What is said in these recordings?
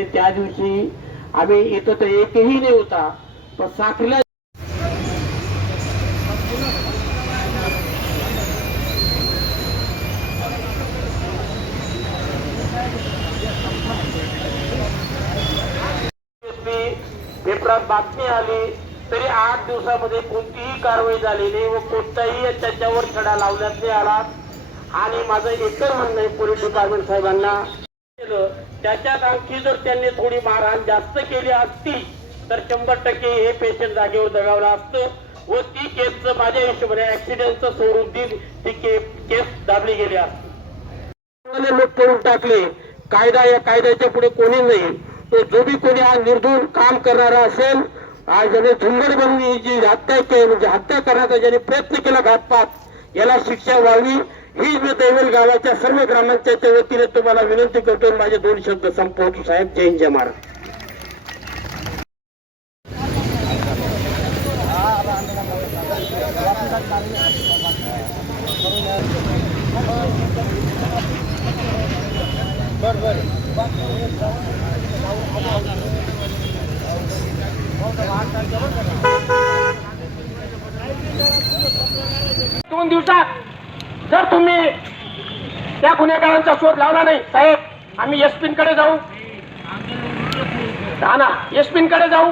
आणि त्या दिवशी आम्ही येतो तर एकही नाही होता पण साखरीला बातमी आली तरी आठ दिवसामध्ये कोणतीही कारवाई झाली नाही व कोणताही त्याच्यावर छडा लावण्यात नाही आला. आणि माझं एकच म्हणणं आहे पोलीस डिपार्टमेंट साहेबांना केलं त्याच्यात आणखी जर त्यांनी थोडी मारहाण जास्त केली असती तर शंभर टक्के हे पेशंट जागेवर दगावलं असतं व ती केसचं माझ्या हिशोबाने ऍक्सिडेंटचं स्वरूप देऊन ती केस दाबली गेली असती. लोक करून टाकले? कायदा या कायद्याच्या पुढे कोणी नाही. तो जो बी कोणी आज निर्धून काम करणारा असेल आज ज्याने झुंबड बनवून जी हत्या केली म्हणजे हत्या करण्याचा ज्याने प्रयत्न केला घातपात याला शिक्षा व्हावी. ही मी दैवल गावाच्या सर्व ग्रामपंचायतच्या वतीने तुम्हाला विनंती करतो माझे दोन शब्द संपवतो. साहेब जय हिंद जय महाराज दोन दिवसात जर तुम्ही त्या गुन्हेगारांचा शोध लावला नाही साहेब आम्ही एसपीन कडे जाऊ. ना एसपीन कडे जाऊ.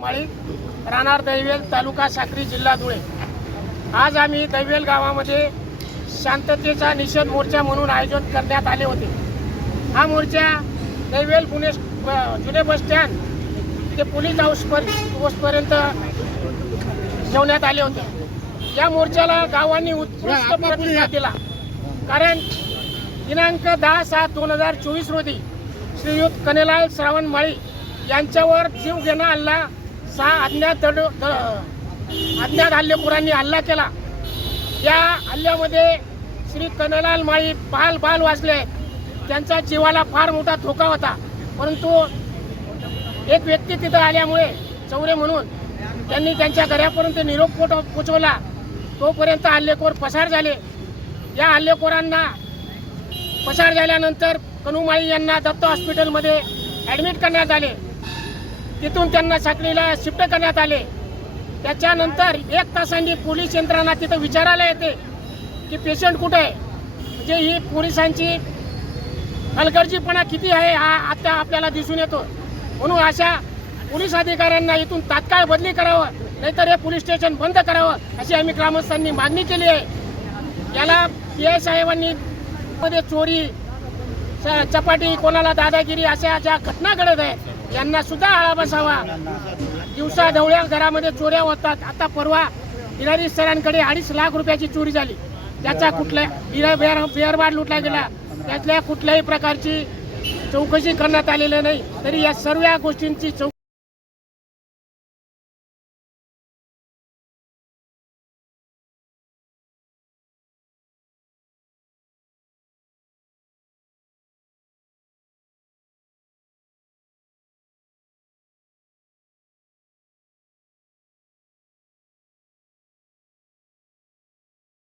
माळी राहणार दैवेल तालुका साक्री जिल्हा धुळे. आज आम्ही दैवेल गावामध्ये शांततेचा निषेध मोर्चा म्हणून आयोजन करण्यात आले होते. हा मोर्चा दैवेल पुणे जुने बस स्टँड ते पोलीस हाऊस पोस्टपर्यंत ठेवण्यात आले होते. या मोर्चाला गावांनी उत्कृष्ट प्रतिसाद दिला. कारण दिनांक दहा सात दोन हजार चोवीस रोजी श्रीयुत कनेलाल श्रावण माळी यांच्यावर जीव घेणा हल्ला सहा अज्ञात द- अज्ञात हल्लेखोरांनी हल्ला केला. या हल्ल्यामध्ये श्री कनेलाल माळी बाल बाल वाचले त्यांचा जीवाला फार मोठा धोका होता. परंतु एक व्यक्ती तिथं आल्यामुळे चौरे म्हणून त्यांनी त्यांच्या घरापर्यंत निरोप पोट पोचवला. तोपर्यंत हल्लेखोर पसार झाले. या हल्लेखोरांना पसार झाल्यानंतर कनुमाळी यांना दत्त हॉस्पिटलमध्ये ॲडमिट करण्यात आले. तिथून त्यांना साखळीला शिफ्ट करण्यात आले. त्याच्यानंतर एक तासांनी पोलीस यंत्रणा तिथं विचारायला येते की पेशंट कुठे आहे? म्हणजे ही पोलिसांची हलगर्जीपणा किती आहे हा आता आपल्याला दिसून येतो म्हणून अशा पोलीस अधिकाऱ्यांना इथून तात्काळ बदली करावं नाहीतर हे पोलीस स्टेशन बंद करावं अशी आम्ही ग्रामस्थांनी मागणी केली आहे. याला पी आय साहेबांनी मध्ये चोरी च- चपाटी कोणाला दादागिरी अशा ज्या घटना घडत आहेत यांना सुद्धा आळा बसावा. दिवसा ढवळ्या घरामध्ये चोऱ्या होतात. आता परवा इराणी सरांकडे अडीच लाख रुपयाची चोरी झाली. त्याचा कुठल्या बिरा बेअर बेअरबाड लुटला गेला. त्यातल्या कुठल्याही प्रकारची चौकशी करण्यात आलेली नाही. तरी या सर्व गोष्टींची चौकशी